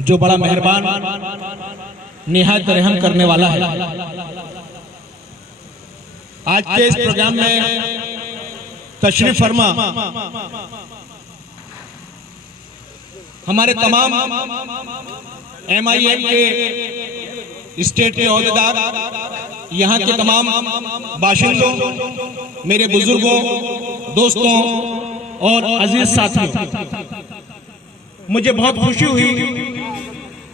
जो बड़ा मेहरबान निहायत रहम करने वाला है। आज के इस प्रोग्राम में तशरीफ फरमा हमारे तमाम MIM के स्टेट के ओहदेदार, यहाँ के तमाम बाशिंदों, मेरे बुजुर्गों, दोस्तों और अजीज साथियों, मुझे बहुत खुशी हुई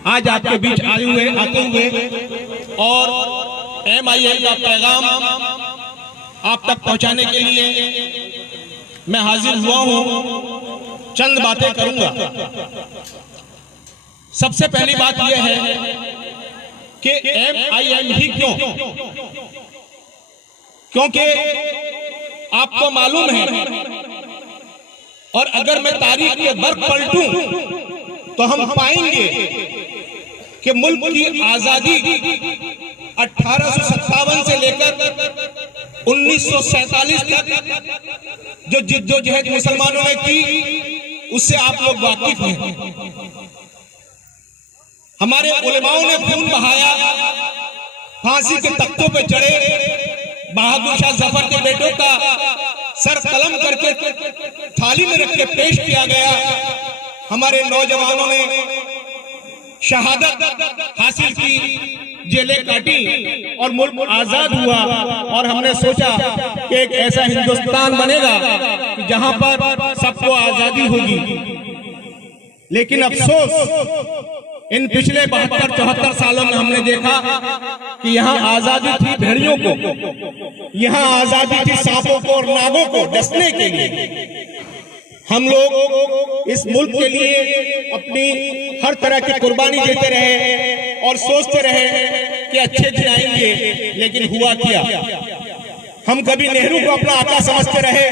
आज आपके बीच आते हुए और MIM का पैगाम आप तक पहुंचाने के लिए मैं हाजिर हुआ हूं। चंद बातें करूंगा। सबसे पहली बात यह है कि MIM ही क्यों? क्योंकि आपको मालूम है, और अगर मैं तारीख के बर्फ पलटूं तो हम पाएंगे कि मुल्क की आजादी 1857 से लेकर 1947 तक जो जिद्दोजहद मुसलमानों ने की, उससे आप लोग वाकिफ हैं। हमारे उलेमाओं ने खून बहाया, फांसी के तख्तों पे चढ़े, बहादुर शाह जफर के बेटों का सर कलम करके थाली में रख के पेश किया गया। हमारे नौजवानों ने शहादत हासिल की, जेलें काटी और मुल्क आजाद हुआ। और हमने सोचा कि एक ऐसा हिंदुस्तान बनेगा कि जहां पर सबको आजादी होगी। लेकिन अफसोस, इन पिछले 72-74 सालों में हमने देखा कि यहाँ आजादी थी भेड़ियों को, यहाँ आजादी थी सांपों को और नागों को डसने के लिए। हम लोग इस मुल्क के लिए अपनी हर तरह की कुर्बानी देते रहे और सोचते रहे कि अच्छे दिन आएंगे, लेकिन हुआ क्या? हम कभी नेहरू को अपना आका समझते रहे,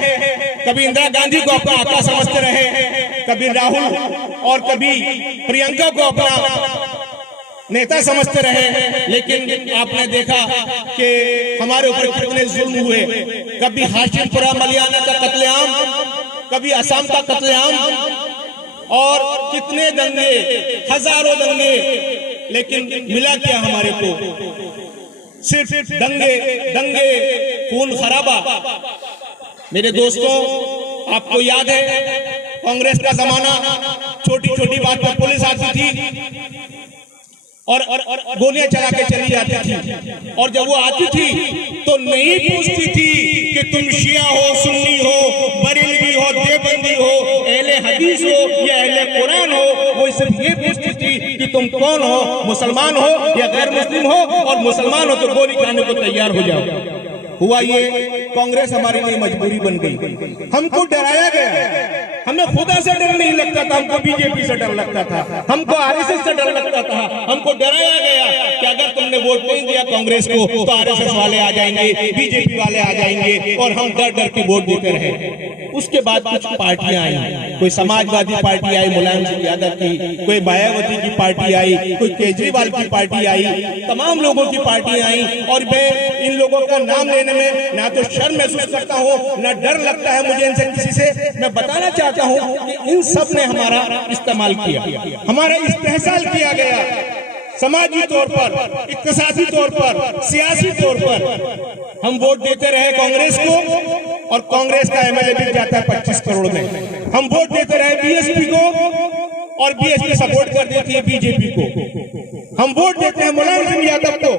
कभी इंदिरा गांधी को अपना आका समझते रहे, कभी राहुल और कभी प्रियंका को अपना नेता समझते रहे। लेकिन आपने देखा कि हमारे ऊपर कितने जुल्म हुए। कभी हाशिमपुरा मलियाना का कत्लेआम, कभी असम का कत्लेआम, और कितने दंगे, हजारों दंगे। लेकिन मिला क्या हमारे को? सिर्फ दंगे दंगे, खून खराबा। मेरे दोस्तों, आपको याद है कांग्रेस का जमाना, छोटी छोटी बात पर पुलिस आती थी और गोलियां चला के चली जाती थी। और जब वो आती थी तो नहीं पूछती थी कि तुम शिया हो, सुन्नी हो, बरेलवी हो, देवबंदी हो, अहले हदीस हो या अहले कुरान हो। वो सिर्फ ये पूछती थी कि तुम कौन हो, मुसलमान हो या गैर मुस्लिम हो, और मुसलमान हो तो गोली खाने को तैयार हो जाओ। हुआ ये, कांग्रेस हमारे लिए मजबूरी बन गई। हमको डराया गया, हमें खुदा से डर नहीं लगता था, हमको बीजेपी से डर लगता था, हमको RSS से डर लगता था। हमको डराया गया कि अगर तुमने वोट नहीं दिया कांग्रेस को तो RSS वाले आ जाएंगे, बीजेपी वाले आ जाएंगे, और हम डर डर के वोट देते रहे। उसके बाद कुछ पार्टियां आई, कोई समाजवादी पार्टी आई मुलायम सिंह यादव की, कोई मायावती की पार्टी आई, कोई केजरीवाल की पार्टी आई, तमाम लोगों की पार्टी आई। और मैं इन लोगों का नाम लेने में ना तो शर्म महसूस करता हूँ, ना डर लगता है मुझे इनसे किसी से। मैं बताना चाहता हूँ कि इन सब ने हमारा इस्तेमाल किया, हमारा इस्तेहसाल किया गया, समाजी तौर पर, इक्तिसादी तौर पर, सियासी तौर पर। हम वोट देते रहे कांग्रेस को, और कांग्रेस का MLA बिक जाता है 25 करोड़ में। हम वोट देते रहे BSP को, और BSP सपोर्ट कर देती है BJP को। हम वोट देते हैं मुलायम सिंह यादव को,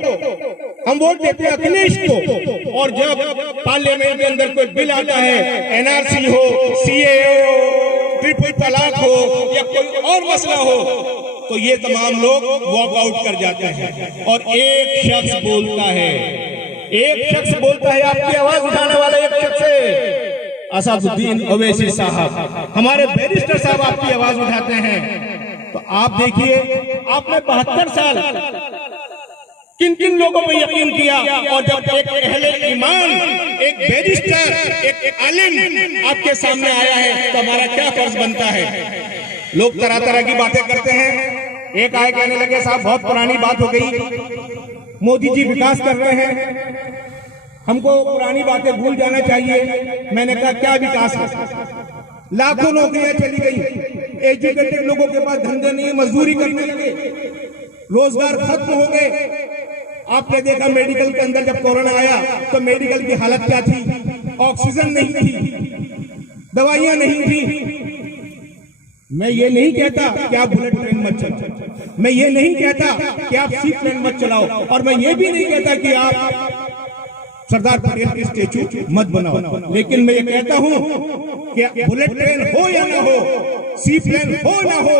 हम वोट देते हैं अखिलेश को, और जब पार्लियामेंट के अंदर कोई बिल आता है, NRC हो, CAA हो, ट्रिपल तलाक हो या कोई और मसला हो, तो ये तमाम लोग वॉक आउट कर जाते हैं। और एक शख्स बोलता है, एक शख्स बोलता है, आपकी आवाज उठाने वाला एक शख्स है, असदुद्दीन ओवैसी साहब, हमारे बैरिस्टर साहब आपकी आवाज उठाते हैं। तो आप देखिए, आपने 72 साल किन किन लोगों पे यकीन किया, और जब एक अहले ईमान, एक बैरिस्टर, एक आलिम आपके सामने आया है तो हमारा क्या फर्ज बनता है? लोग तरह तरह की बातें करते हैं। एक आए कहने लगे, साहब बहुत पुरानी बात हो गई, मोदी जी विकास कर रहे हैं, हमको पुरानी बातें भूल जाना चाहिए। मैंने कहा क्या विकास है? लाखों नौकरियां चली गई, एजुकेटेड लोगों के पास धंधे नहीं, मजदूरी करने लगे, रोजगार खत्म हो गए। आपने देखा मेडिकल के अंदर जब कोरोना आया तो मेडिकल की हालत क्या थी, ऑक्सीजन नहीं थी, दवाइयां नहीं थी। मैं ये नहीं कहता कि आप बुलेट ट्रेन मत चलाओ, मैं ये नहीं कहता कि आप सी प्लेन मत चलाओ, और मैं ये भी नहीं कहता कि आप सरदार पटेल की स्टेचू मत बनाओ, लेकिन मैं ये कहता हूं कि बुलेट ट्रेन हो या ना हो, सी प्लेन हो ना हो,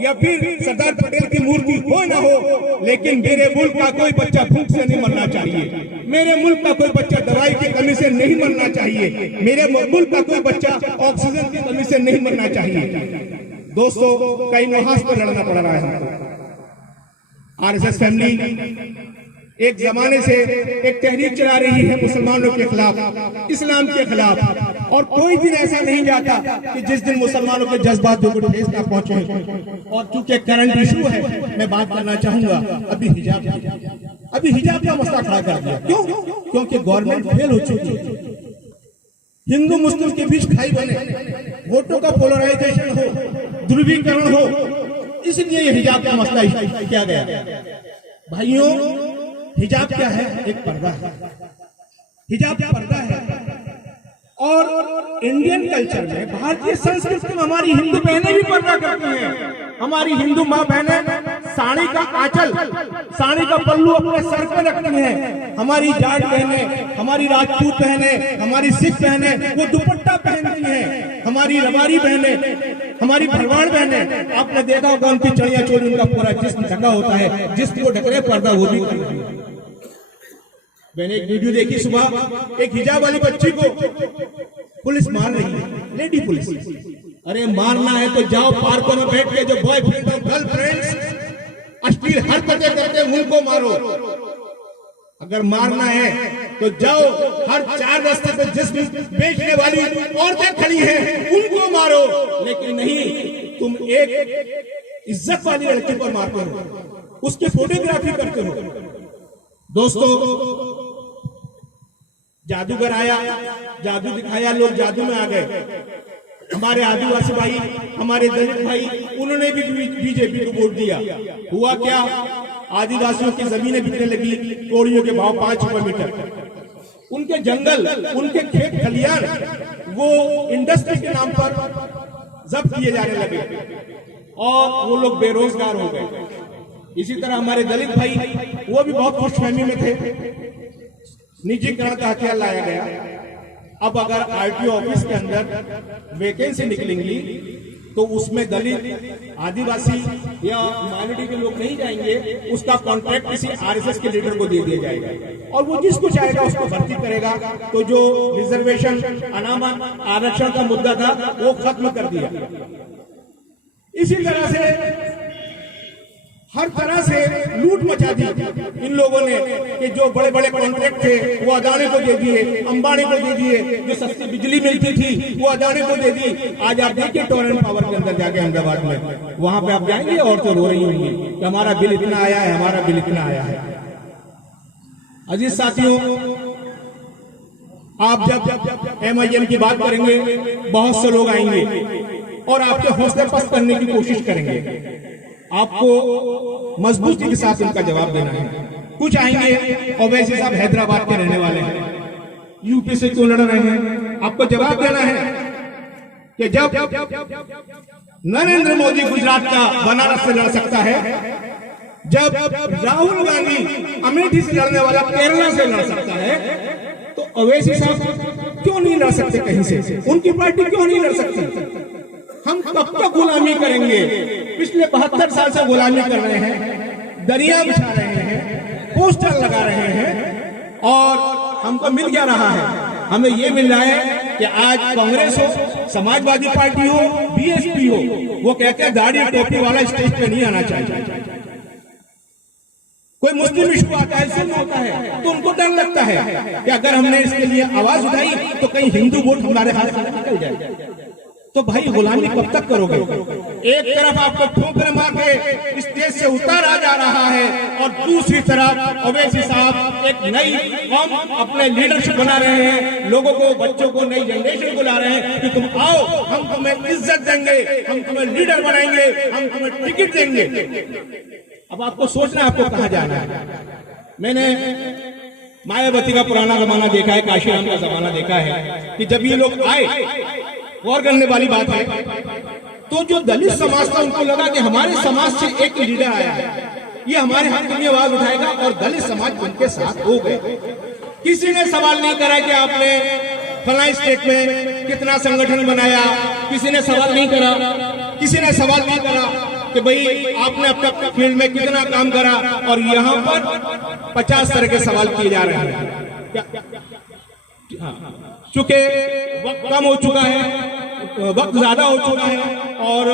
या फिर सरदार पटेल की मूर्ति हो ना हो, लेकिन मेरे मुल्क का कोई बच्चा भूख से नहीं मरना चाहिए, मेरे मुल्क का कोई बच्चा दवाई की कमी से नहीं मरना चाहिए, मेरे मुल्क का कोई बच्चा ऑक्सीजन की कमी से नहीं मरना चाहिए। दोस्तों, कई महाज पर लड़ना पड़ रहा है हमको। आरएसएस फैमिली एक जमाने से एक तहरीक चला रही है मुसलमानों के खिलाफ, इस्लाम के खिलाफ, और कोई दिन ऐसा नहीं जाता कि जिस दिन मुसलमानों के जज्बातों को ठेस ना पहुंचे। और चूंकि करंट इशू है, मैं बात करना चाहूंगा अभी हिजाब का मसला खड़ा कर दिया। क्यों? क्योंकि गवर्नमेंट फेल हो चुकी है, हिंदू मुस्लिम के बीच खाई बने, वोटों का पोलराइजेशन हो, ध्रुवीकरण हो, इसलिए ये हिजाब का मसला किया गया। भाइयों, हिजाब क्या है? एक पर्दा है, हिजाब पर्दा है। और इंडियन कल्चर में, भारतीय संस्कृति में हमारी हिंदू बहनें भी पर्दा करती हैं। हमारी हिंदू माँ बहनें साड़ी का आंचल, साड़ी का पल्लू अपने सर पे रखती हैं। हमारी जाट बहनें, हमारी राजपूत बहनें, हमारी सिख बहनें वो दुपट्टा पहनती हैं। हमारी रबारी बहनें, हमारी भरवाड़ बहनें, आपने देखा होगा उनकी चढ़िया चोली, उनका पूरा जिस्म ढका होता है, जिसको वो ढकने पर्दा वो भी करती है। मैंने एक वीडियो देखी सुबह, एक हिजाब वाली बच्ची को पुलिस मार रही है, लेडी पुलिस। अरे मारना है तो जाओ पार्कों में बैठ के जो बॉयफ्रेंड और गर्लफ्रेंड्स अश्लील हरकतें करते हैं उनको मारो। अगर मारना है तो जाओ हर 4 रास्ते पे जिस्म बेचने वाली औरतें खड़ी हैं उनको मारो, लेकिन नहीं, तुम एक इज्जत वाली लड़की पर मारते हो, उसकी फोटोग्राफी करते हो। दोस्तों, जादूगर आया, जादू दिखाया, लोग जादू में आ गए। हमारे आदिवासी भाई, हमारे दलित भाई, उन्होंने भी बीजेपी को वोट दिया। हुआ क्या? आदिवासियों की जमीनें बिकने लगी, तोड़ियों के भाव 5 रुपए मीटर। उनके जंगल, उनके खेत खलियान वो इंडस्ट्री के नाम पर जब्त किए जाने लगे और वो लोग बेरोजगार हो गए। इसी तरह हमारे दलित भाई, वो भी बहुत खुशफहमी में थे, निजीकरण का हथियार लाया गया। अब अगर आरटीओ ऑफिस के अंदर वैकेंसी निकलेंगी तो उसमें दलित, आदिवासी या माइनॉरिटी के लोग नहीं जाएंगे, उसका कॉन्ट्रैक्ट किसी आरएसएस के लीडर को दे दिया जाएगा और वो जिसको चाहेगा उसको भर्ती करेगा। तो जो रिजर्वेशन, अनामत, आरक्षण का मुद्दा था वो खत्म कर दिया। इसी तरह से हर तरह से लूट मचा दी इन लोगों ने कि जो बड़े बड़े कॉन्ट्रैक्ट थे वो अदानी को दे दिए, अंबानी को दे दिए, जो सस्ती बिजली मिलती थी वो अदानी को दे दी। आज आप देखिए टोरेंट पावर के अंदर जाके अहमदाबाद में, वहां पे आप जाएंगे और तो रो रही होंगी कि हमारा बिल इतना आया है, हमारा बिल इतना आया है। अजीज साथियों, आप जब MIM की बात करेंगे बहुत से लोग आएंगे और आपके हौसले पस्त करने की कोशिश करेंगे। आपको मजबूती के साथ उनका जवाब देना है। कुछ आएंगे ओवैसी साहब हैदराबाद के रहने वाले हैं, यूपी से क्यों लड़ रहे हैं? आपको जवाब देना है कि जब नरेंद्र मोदी गुजरात का बनारस से लड़ सकता है, जब राहुल गांधी अमेठी से लड़ने वाला केरला से लड़ सकता है, तो ओवैसी साहब क्यों नहीं लड़ सकते कहीं से? उनकी पार्टी क्यों नहीं लड़ सकती? हम कब तक गुलामी करेंगे? पिछले 72 साल से गुलामी कर रहे हैं, दरिया बिछा रहे हैं, पोस्टर लगा रहे हैं और हमको मिल क्या रहा है? हमें ये मिल रहा है कि आज कांग्रेस हो, समाजवादी पार्टी हो, बीएसपी हो, वो कहते हैं दाढ़ी टोपी वाला स्टेज पे नहीं आना चाहिए। कोई मुस्लिम इशू आता है, सुन होता है, तो उनको डर लगता है कि अगर हमने इसके लिए आवाज उठाई तो कहीं हिंदू वोट हमारे हाथ से निकल जाए। तो भाई गुलामी कब तक करोगे? एक तरफ आपको ठोकर मार के स्टेज से उतारा जा रहा है और दूसरी तरफ अवैसी साहब एक नई कौम अपने लीडरशिप बना रहे हैं, लोगों को, बच्चों को, नई जनरेशन को ला रहे हैं कि तुम आओ, हम तुम्हें इज्जत देंगे, हम तुम्हें लीडर बनाएंगे, हम तुम्हें टिकट देंगे। अब आपको सोचना आपको कहां जाना है। मैंने मायावती का पुराना जमाना देखा है, काशीराम का जमाना देखा है कि जब ये लोग आए, गौर करने वाली बात है, तो जो दलित समाज था उनको लगा कि हमारे समाज से एक लीडर आया है, ये हमारे हक की आवाज उठाएगा, और दलित समाज उनके साथ हो गए। किसी ने सवाल नहीं करा कि आपने फलां स्टेट में कितना संगठन बनाया, किसी ने सवाल नहीं करा, किसी ने सवाल नहीं करा कि भाई आपने अपने फील्ड में कितना काम करा। और यहाँ पर 50 तरह के सवाल किए जा रहे हैं। चूंकि वक्त कम हो चुका है, वक्त ज्यादा हो चुका है और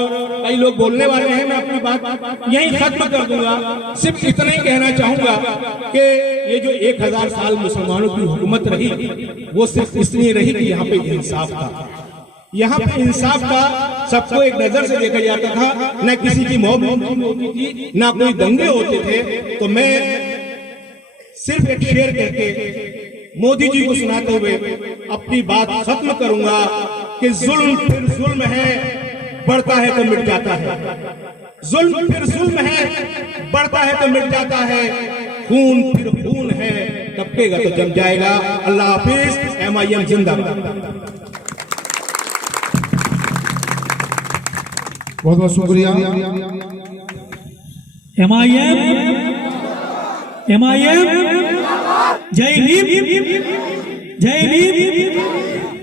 कई लोग बोलने वाले हैं, मैं अपनी बात यही खत्म कर दूंगा। सिर्फ इतना ही कहना चाहूंगा कि ये जो 1000 साल मुसलमानों की हुकूमत रही, वो सिर्फ इसलिए रही कि यहाँ पे इंसाफ था। यहाँ पे इंसाफ का सबको एक नजर से देखा जाता था, न किसी की मौत होती थी, ना कोई दंगे होते थे। तो मैं सिर्फ एक शेर करके मोदी जी को सुनाते हुए अपनी बात खत्म करूंगा कि जुल्म फिर जुल्म है, बढ़ता है तो मिट जाता है। जुल्म फिर जुल्म है, बढ़ता है तो मिट जाता है। खून फिर खून है, टपकेगा तो जम जाएगा। अल्लाह हाफिज। MIM जिंदाबाद। बहुत बहुत शुक्रिया। MIM जय भीम, जय भीम।